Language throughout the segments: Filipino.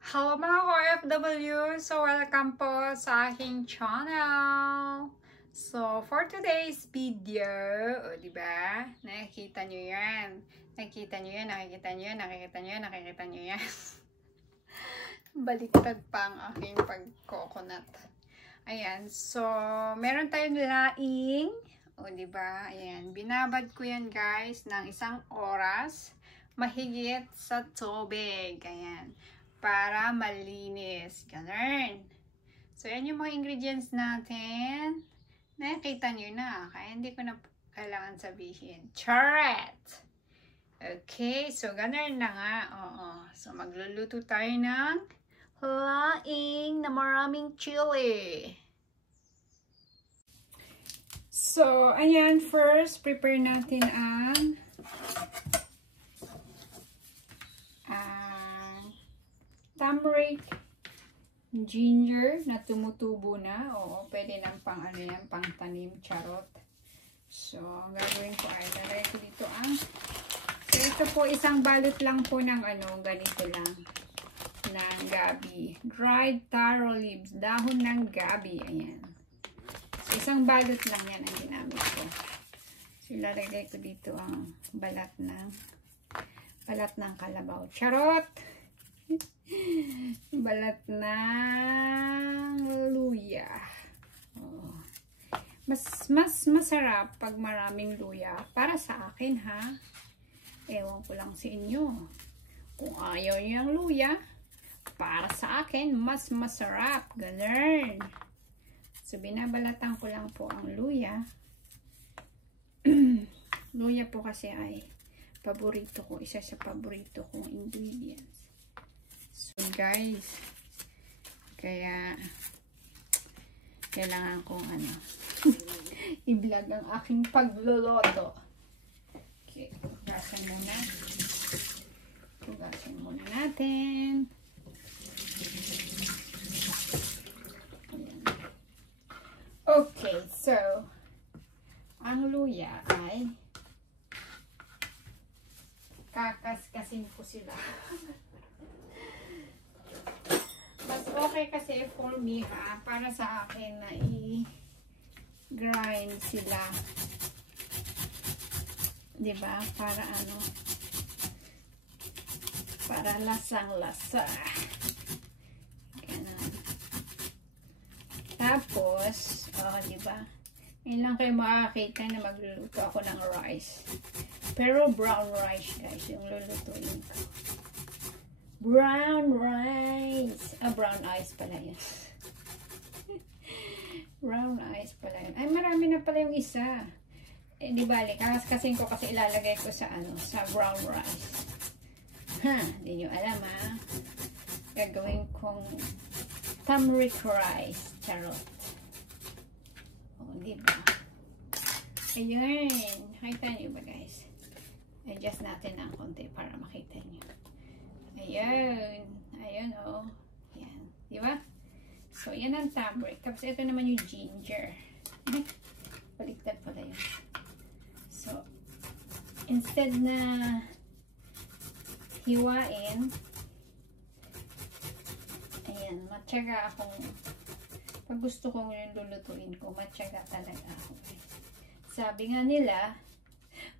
Hello mga OFW! So, welcome po sa aking channel! So, for today's video, diba? Nakikita nyo yan. Nakikita nyo yan, nakikita nyo yan, nakikita nyo yan, nakikita nyo yan. Baliktad pa ang aking pag-coconut. Ayan, so, meron tayong laing. Diba? Ayan, binabad ko yan guys ng 1 oras. Mahigit sa tubig. Ayan. Para malinis. Ganun. So, yan yung mga ingredients natin. Nakikita nyo na. Kaya hindi ko na kailangan sabihin. Charet! Okay. So, ganun na nga. Oo. So, magluluto tayo ng laing na maraming chili. So, ayan. First, prepare natin ang turmeric, ginger na tumutubo na. Oo, pwede nang pang ano yan, pang tanim, charot. So, ang gagawin ko ay lalagay ko dito ang so, ito po isang balot lang po ng ano, ganito lang ng gabi. Dried taro leaves, dahon ng gabi. Ayan. So, isang balot lang yan ang ginamit ko. So, lalagay ko dito ang balat ng kalabaw. Charot! Balat ng luya. Oh. Mas masarap pag maraming luya. Para sa akin ha. Ewan ko lang sa inyo. Kung ayaw niyo ng luya, para sa akin, mas masarap. Ganun. So, binabalatan ko lang po ang luya. Luya po kasi ay paborito ko. Isa sa paborito kong ingredients. So guys, kaya kailangan kong ano i-vlog ang aking pagluluto. Okay, hugasan muna. Hugasan muna natin. Ayan. Okay, so ang luya ay kakaskasin ko sila. Mas okay kasi for me ha, para sa akin na i-grind sila. Diba? Para ano? Para lasang-lasa. Ganun. Tapos, diba? Yun lang kayo makakita na magluluto ako ng rice. Pero brown rice guys, yung lulutuin ko. Brown rice. Brown ice pala yun. Brown ice pala yun. Ay, marami na pala yung isa. Eh, di bali. Kakaskasin ko kasi ilalagay ko sa ano, sa brown rice. Ha, di nyo alam ha. Gagawin kong turmeric rice. Charot. O, di ba? Ayun. Nakita nyo ba guys? Adjust natin ng konti para makita nyo. Ayan. Ayan, oh. Ayan. Diba? So, yan ang turmeric. Tapos, ito naman yung ginger. Baliktad pala yun. So, instead na hiwain, ayan, matyaga akong, pag gusto kong yung lulutuin ko, matyaga talaga ako. Sabi nga nila,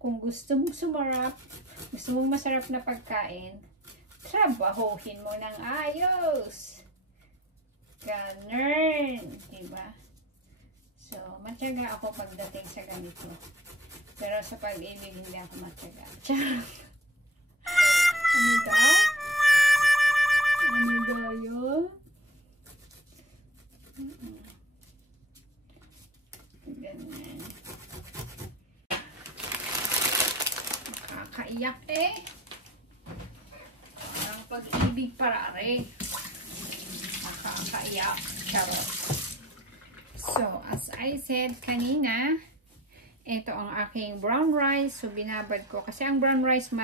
kung gusto mong sumarap, gusto mong masarap na pagkain, trabahuhin mo ng ayos. Ganun. Diba? So, matyaga ako pagdating sa ganito. Pero sa pag-ibig, hindi ako matyaga. Ano daw? Ano daw yun? Ganun. Nakakaiyak eh. Pag-ibig parare. Nakakaiyak. Charot. So, as I said kanina, ito ang aking brown rice. So, binabad ko. Kasi ang brown rice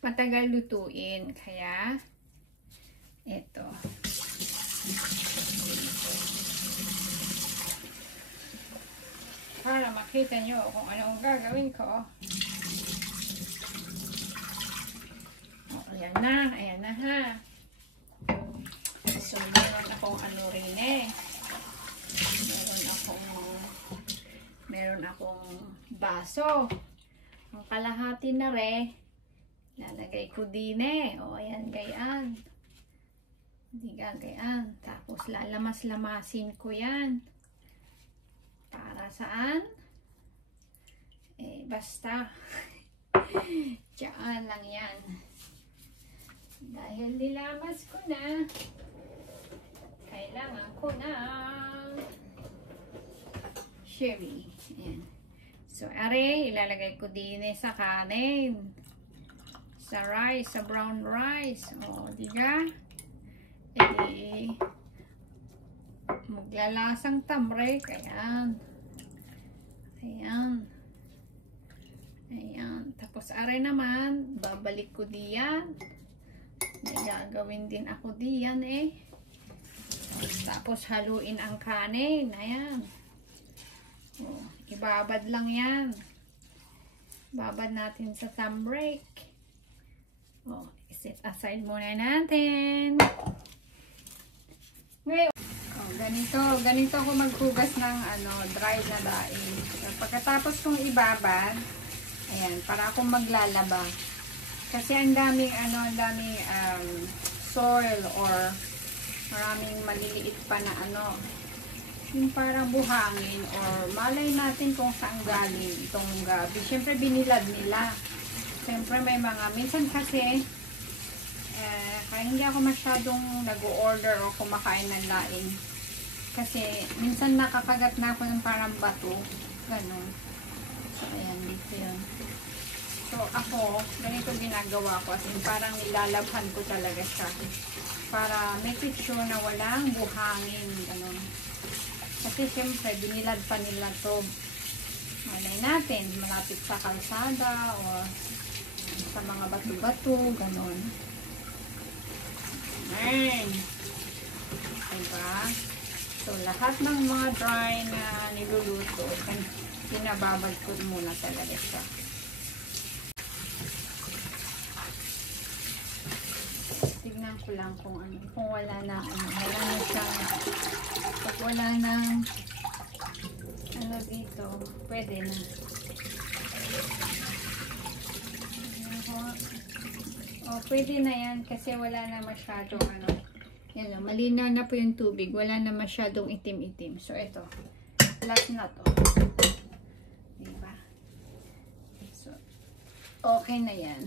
matagal lutuin. Kaya, ito. Para makita nyo kung ano ang gagawin ko. Ayan na ha. So, meron akong ano rin eh. Meron akong baso. Ang kalahati na rin. Lalagay ko din eh. O, ayan, gayaan. Hindi gagayaan. Tapos, lalamas-lamasin ko yan. Para saan? Eh, basta. Diyan lang yan. Dahil nilamas ko na, kailangan ko na sherry. Ayan. So, are, ilalagay ko din sa kanin. Sa rice, sa brown rice. O, diga? Eh, maglalasang tamrek. Ayan. Ayan. Ayan. Tapos, are naman, babalik ko diyan. May gagawin din ako diyan eh. Tapos, haluin ang kanin. Ayan. O, ibabad lang yan. Babad natin sa tamrek. O, iset aside muna natin. Ngayon, ganito ako maghugas ng dry na daing. Pagkatapos kong ibabad, ayan, para akong maglalaba. Kasi ang daming soil or maraming maliliit pa na yung parang buhangin or malay natin kung saan galing itong gabi. Siyempre binilad nila. Siyempre may minsan kasi kaya hindi ako masyadong nag-order o kumakain ng laing. Kasi minsan nakakagat na ako ng parang bato. Ganun. So, ayan, dito yun. So, ako, ganito ginagawa ko. As in, parang nilalabhan ko talaga siya. Para make it sure na walang buhangin. Ganun. Kasi siyempre, binilad pa nila to. Malay natin, malapit sa kalsada o sa mga bato-bato. Ganun. Ayan. Diba? So, lahat ng mga dry na niluluto, pinababad ko muna talaga siya. Tignan ko lang kung wala na, wala na siyang, pag wala nang, dito, pwede na. Pwede na yan kasi wala na masyadong yan lang, malinaw na po yung tubig, wala na masyadong itim-itim. So, ito, last na to. Diba? So, okay na yan.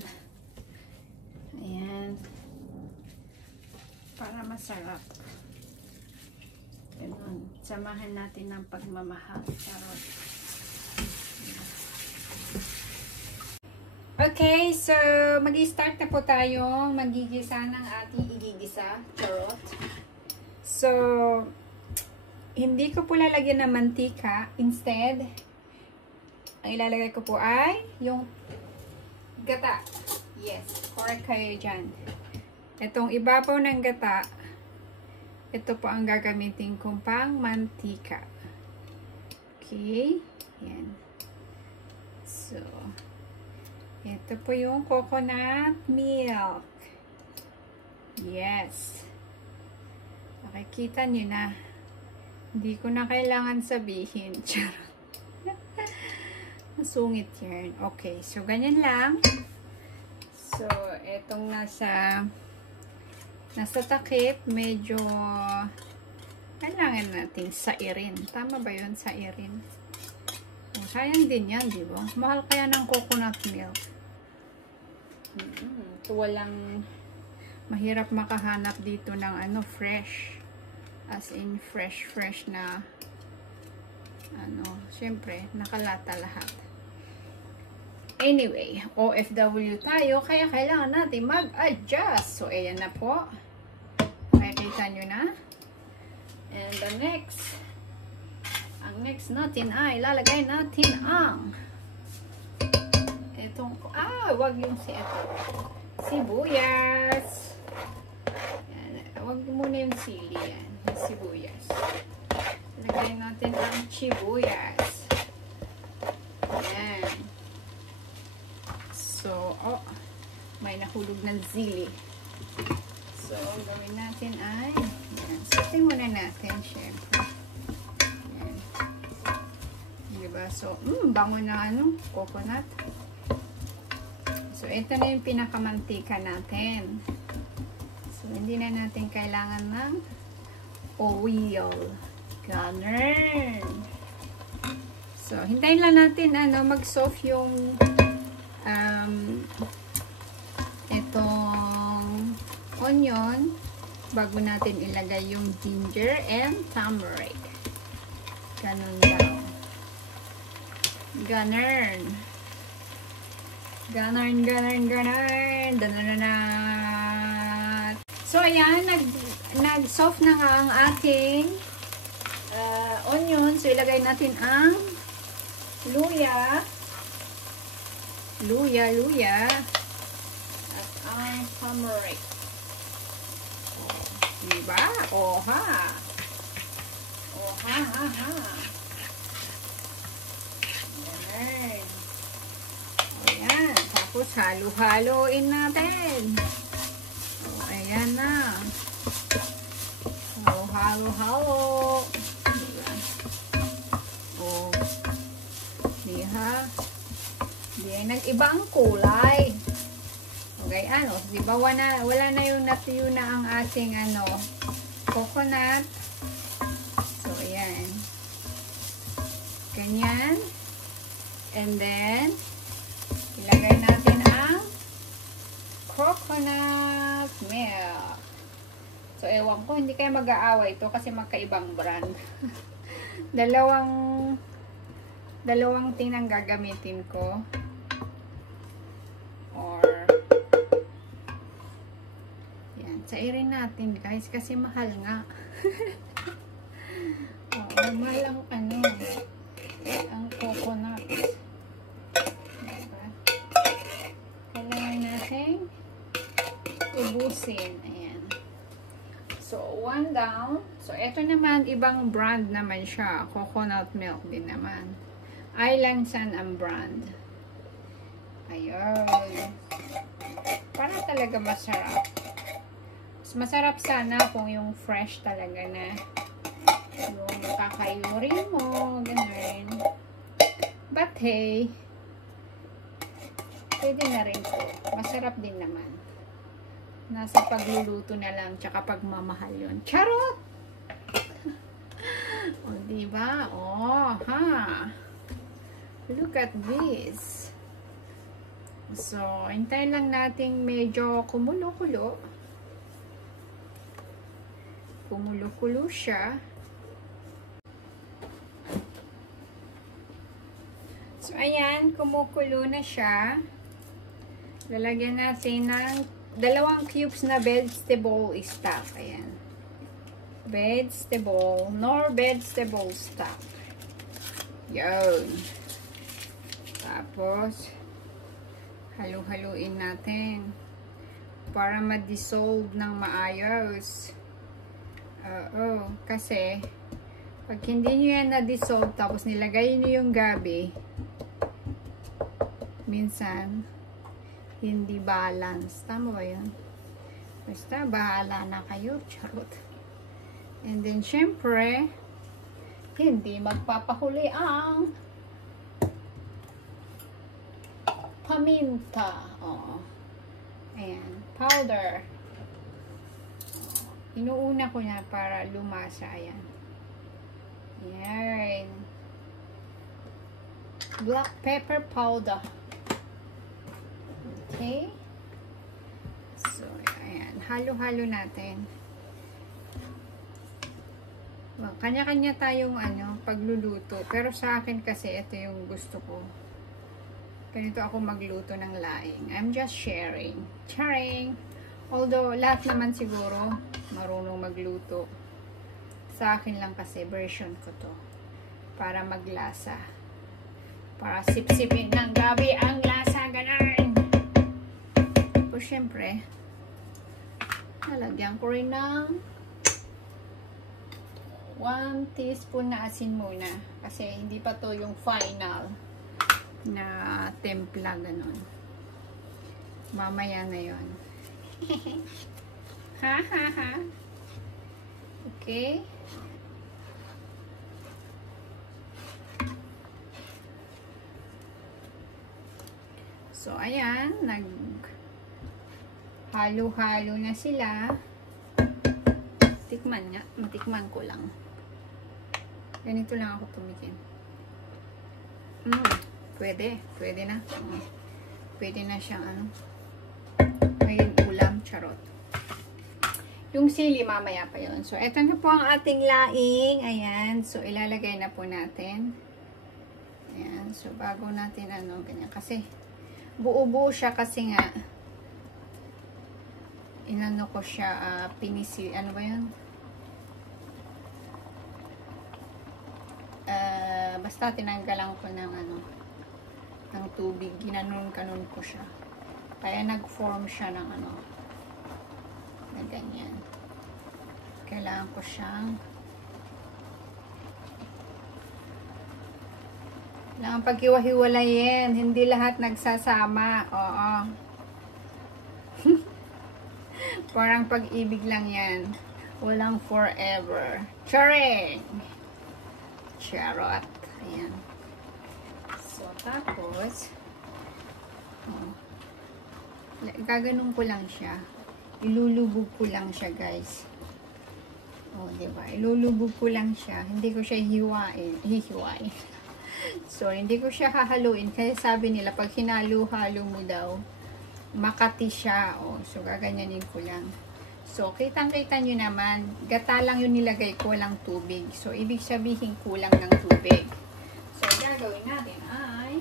Ayan. Para masarap. Ganun. Samahan natin ng pagmamahal. Charot. Okay, so mag-i-start na po tayong magigisa ng ating igigisa. Charot. So, hindi ko po lalagyan ng mantika. Instead, ang ilalagay ko po ay yung gata. Yes, correct kayo dyan. Itong ibabaw ng gata, ito po ang gagamitin kong pang mantika. Okay, yan. So, ito po yung coconut milk. Yes. Makikita nyo na. Hindi ko na kailangan sabihin. Masungit yan. Okay, so ganyan lang. So, itong nasa takip, medyo kailangan natin sairin. Tama ba yun? Sairin. Sayang din yan, di ba? Mahal kaya ng coconut milk. Ito walang mahirap makahanap dito ng fresh. As in fresh na syempre, nakalata lahat. Anyway, OFW tayo, kaya kailangan natin mag-adjust. So, ayan na po. Makikita nyo na. And the ang next natin ay lalagay natin ang wag yung sibuyas. Yan, wag muna yung sili yan. Sibuyas. Lagay natin ang sibuyas. Yan. So, may nahulog ng zili. So, ang gawin natin ay, yan. Setting muna natin, syempre. Yan. Diba? So, bango na coconut. So, ito na yung pinakamantika natin. So, hindi na natin kailangan ng oil. Ganun. So, hintayin lang natin, mag-soft yung, itong onion bago natin ilagay yung ginger and turmeric. Ganun daw. Ganun. Ganun. So, ayan, nag-soft na nga ang ating onion. So, ilagay natin ang luya. At ang turmeric. Diba? Oha. Ayan. Tapos, halo-haloin natin. Ayan na. Halo-halo. Diba? Diha. Diba? Nag-iba ang kulay. Okay, diba? Wala na yung natuyo na ang ating, coconut. So, ayan. Ganyan. And then, ilagay natin ang coconut milk. So, ewan ko, hindi kayo mag-aaway ito kasi magkaibang brand. dalawang tinang gagamitin ko. Or, yan, sairin natin guys kasi mahal nga. Oo, mahal ang coconut. Diba? Kailangan natin ubusin. Ayan. So, 1 down. So, ito naman, ibang brand naman siya. Coconut milk din naman. Island Sun ang brand. Ayun. Para talaga masarap. Mas masarap sana kung yung fresh talaga na yung kakayuri mo. Ganun. But hey, pwede na rin po. Masarap din naman. Nasa pagluluto na lang, tsaka pagmamahal yun. Charot! O, diba? O, ha? Look at this. So, hintayin lang natin medyo kumulo-kulo. Kumulo-kulo siya. So, ayan, kumukulo na siya. Lalagyan natin ng 2 cubes na vegetable stock. Ayan. Vegetable stock. Yun. Tapos, halu-haluin natin para ma-dissolve ng maayos. Oo. Kasi, pag hindi nyo yan na-dissolve, tapos nilagay nyo yung gabi, minsan, hindi balance. Tama ba yun? Basta, bahala na kayo. Charot. And then, syempre, hindi magpapahuli ang paminta. Oo. Ayan. Powder. Inuuna ko na para lumasa. Ayan. Ayan. Black pepper powder. Okay. So, ayan. Halo-halo natin. Well, kanya-kanya tayong pagluluto. Pero sa akin kasi, ito yung gusto ko. Ganito ako magluto ng laing. I'm just sharing. Although, lahat naman siguro marunong magluto. Sa akin lang kasi, version ko to. Para maglasa. Para sip-sipin ng gabi ang lasa. Ganun. Tapos, syempre, nalagyan ko rin ng 1 teaspoon na asin muna. Kasi hindi pa to yung final na templa, ganun. Mamaya na yon. Ha ha ha. Okay. So, ayan. Halo-halo na sila. Tikman nga. Matikman ko lang. Ganito lang ako tumikin. Pwede. Pwede na. Pwede na siyang ano. Ngayon ulam. Charot. Yung sili, mamaya pa yun. So, eto na po ang ating laing. Ayan. So, ilalagay na po natin. Ayan. So, bago natin ano, ganyan. Kasi, buo-buo siya kasi nga inano ko siya pinisi, ano ba yun, basta tinanggalan ko ng ano, ng tubig, ginanon-kanon ko siya, kaya nag-form siya ng ano, na ganyan. Kailangan ko siyang paghiwa-hiwalayin. Hindi lahat nagsasama. Oo. Parang pag-ibig lang yan. Walang forever. Charing! Charot. Ayan. So, tapos, gaganon ko lang siya. Ilulubog ko lang siya, guys. Diba? Ilulubog ko lang siya. Hindi ko siya hihiwain. So, hindi ko siya hahaluin. Kaya sabi nila, pag hinalo-halo mo daw, makati siya. So, gaganyanin ko lang. So, kitang-kita nyo naman, gata lang yung nilagay ko, walang tubig. So, ibig sabihin kulang ng tubig. So, gagawin natin ay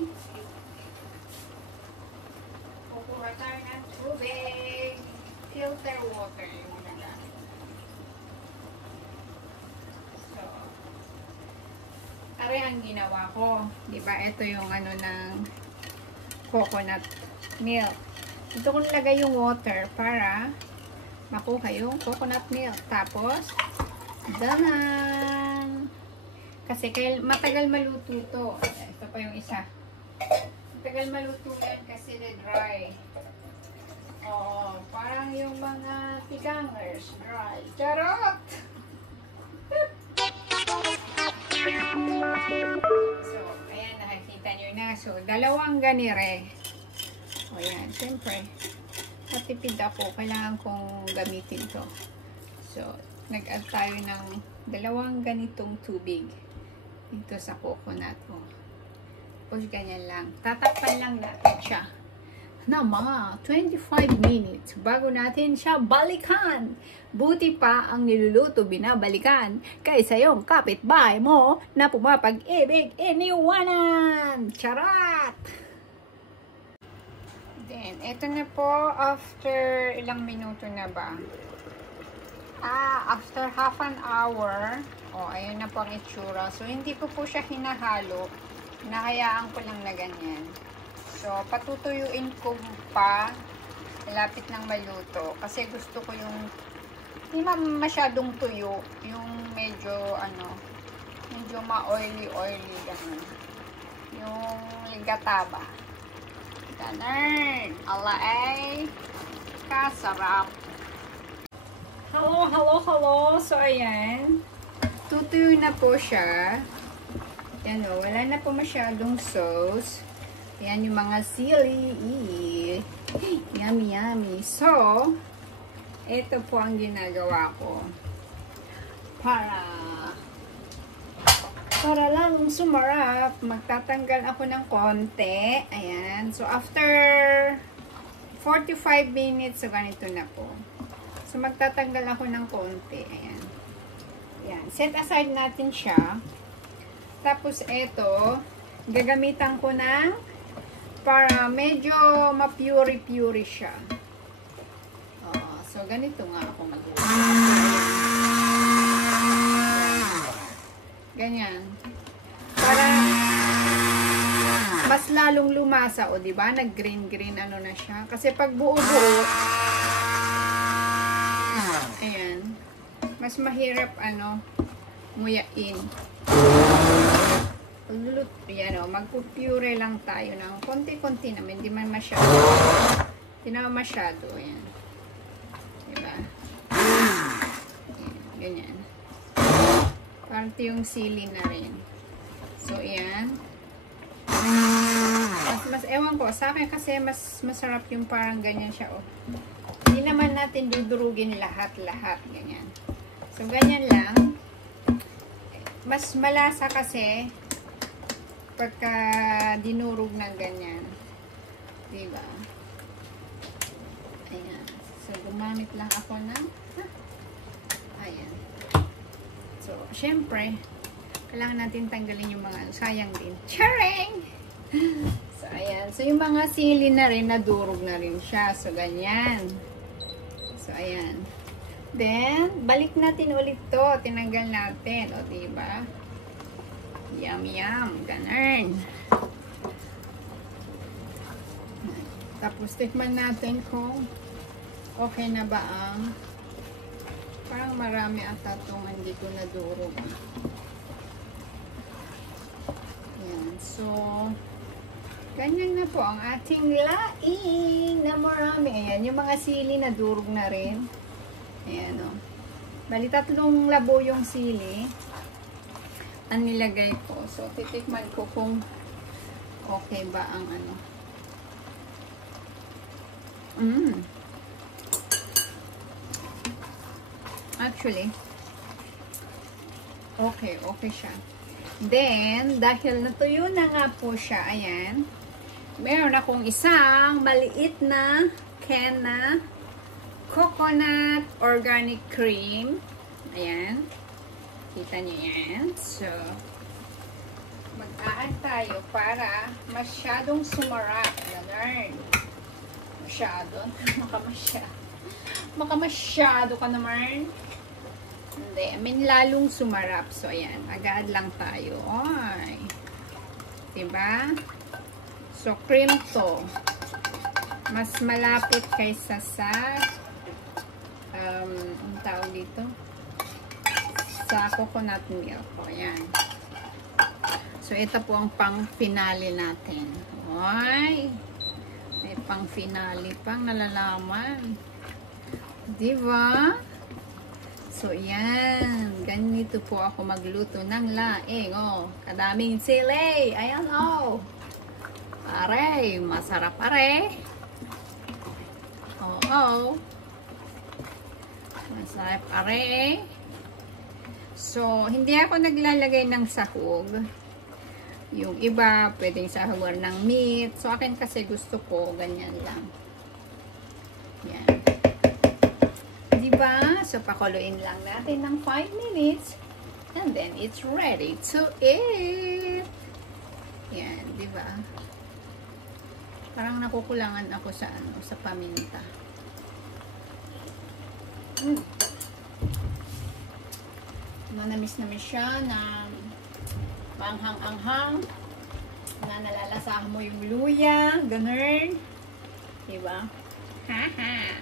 kukuha tayo ng tubig. Filter water yung ginagamit. Are ang ginawa ko, 'di ba? Ito yung ano ng coconut milk. Ito ko nilagay yung water para makuha yung coconut milk. Tapos dahan. Kasi matagal maluto to. Ito pa yung isa. Matagal maluto yan kasi dry. Parang yung mga tigangers dry. Charot! So, ayan, nakikita nyo na. So, dalawang ganire. Ayan, siyempre, matipid ako. Kailangan kong gamitin to. So, nag-add tayo ng dalawang ganitong tubig dito sa coconut ko. Tapos, ganyan lang. Tatakpan lang natin siya na mga 25 minutes bago natin siya balikan. Buti pa ang niluluto binabalikan kaysa yung kapitbahay mo na pumapag-ibig iniwanan. Charat! Then, eto na po after ilang minuto na ba? After half an hour, ayun na po ang itsura. So, hindi ko po siya hinahalo. Nahayaan ko lang na ganyan. So, patutuyuin ko pa malapit ng maluto. Kasi gusto ko yung hindi masyadong tuyo. Yung medyo, medyo ma-oily-oily ganun. Yung ligata ba? Ganun. Ala kasarap. Hello. So, ayan. Tutuyo na po siya. Yan wala na po masyadong sauce. Yan yung mga sili. Yummy. So, ito po ang ginagawa ko. Para lalong sumarap, magtatanggal ako ng konti. Ayan. So, after 45 minutes, so ganito na po. So, magtatanggal ako ng konti. Ayan. Ayan. Set aside natin siya. Tapos, ito, gagamitan ko ng para medyo ma-puri-puri siya. So, ganito nga ako mag-uusap. Ganyan. Para mas lalong lumasa, diba? Nag-green-green na siya. Kasi pag buo-buo, ayan, mas mahirap, nguyain. Yan magpupure lang tayo ng konti-konti naman, hindi man masyado. Hindi naman masyado. Ayan. Diba? Ayan, ganyan. Parang yung sili na rin. So, ayan. Ewan ko, sa akin kasi mas masarap yung parang ganyan siya, oh. Hindi naman natin dudurugin lahat-lahat, ganyan. So, ganyan lang. Mas malasa kasi pagka dinurog ng ganyan. Diba? Ayan. So, gumamit lang ako ng ayan. So, syempre, kailangan natin tanggalin yung mga sayang din. Charing! So, ayan. So, yung mga sili na rin, nadurog na rin siya. So, ganyan. So, ayan. Then, balik natin ulit to. Tinanggal natin. O, diba? Yum, yum. Ganun. Tapos, tikman natin kung okay na ba ang parang marami ata itong hindi ko nadurog. Ayan. So, ganyan na po ang ating laing na marami. Ayan, yung mga sili na durog na rin. Ayan, o. Bali, 3 labo yung sili ang nilagay ko. So, titikman ko kung okay ba ang ano. Actually, okay siya. Then, dahil natuyo na nga po siya, ayan, meron akong isang maliit na can na coconut organic cream. Ayan. Kita niyo yan. So, mag-add tayo para masyadong sumarap. Ganun. Masyado. Baka masyado ka naman. Hindi. I mean, lalong sumarap. So, ayan. Agad lang tayo. Ay. Diba? So, cream to. Mas malapit kaysa sa ang tawag dito? Sa coconut milk. O, ayan. So, ito po ang pang-finale natin. Ay. May pang-finale pang nalalaman. Diba? So, yan. Ganito po ako magluto ng laing. Oh, kadaming sili. Ayan, oh. Pare, masarap pare. Oh. Masarap pare. So, hindi ako naglalagay ng sahog. Yung iba, pwedeng sahugan ng meat. So, akin kasi gusto ko, ganyan lang. Yan. Diba? So, pakuluin lang natin ng 5 minutes. And then, it's ready to eat. Yan, diba? Parang nakukulangan ako sa, sa paminta. Manamis-namis siya na manghang-anghang. Na nalalasahan mo yung luya. Ganun. Diba? Haha.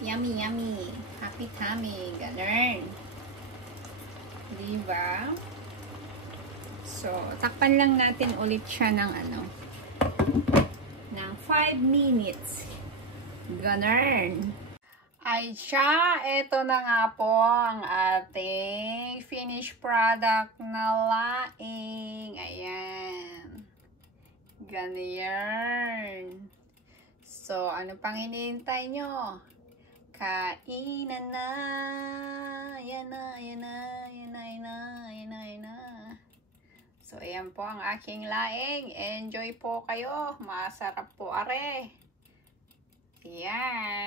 Yummy, yummy. Happy tummy. Ganun. Diba? So, takpan lang natin ulit siya ng ng 5 minutes. Ganun. Ay siya, ito na nga po ang ating finished product na laing. Ayan. Ganyan. So, ano pang hinihintay nyo? Kainan na. Ayan na, ayan na, ayan na, ayan na, ayan na, ayan na. So, ayan po ang aking laing. Enjoy po kayo. Masarap po are. Ayan.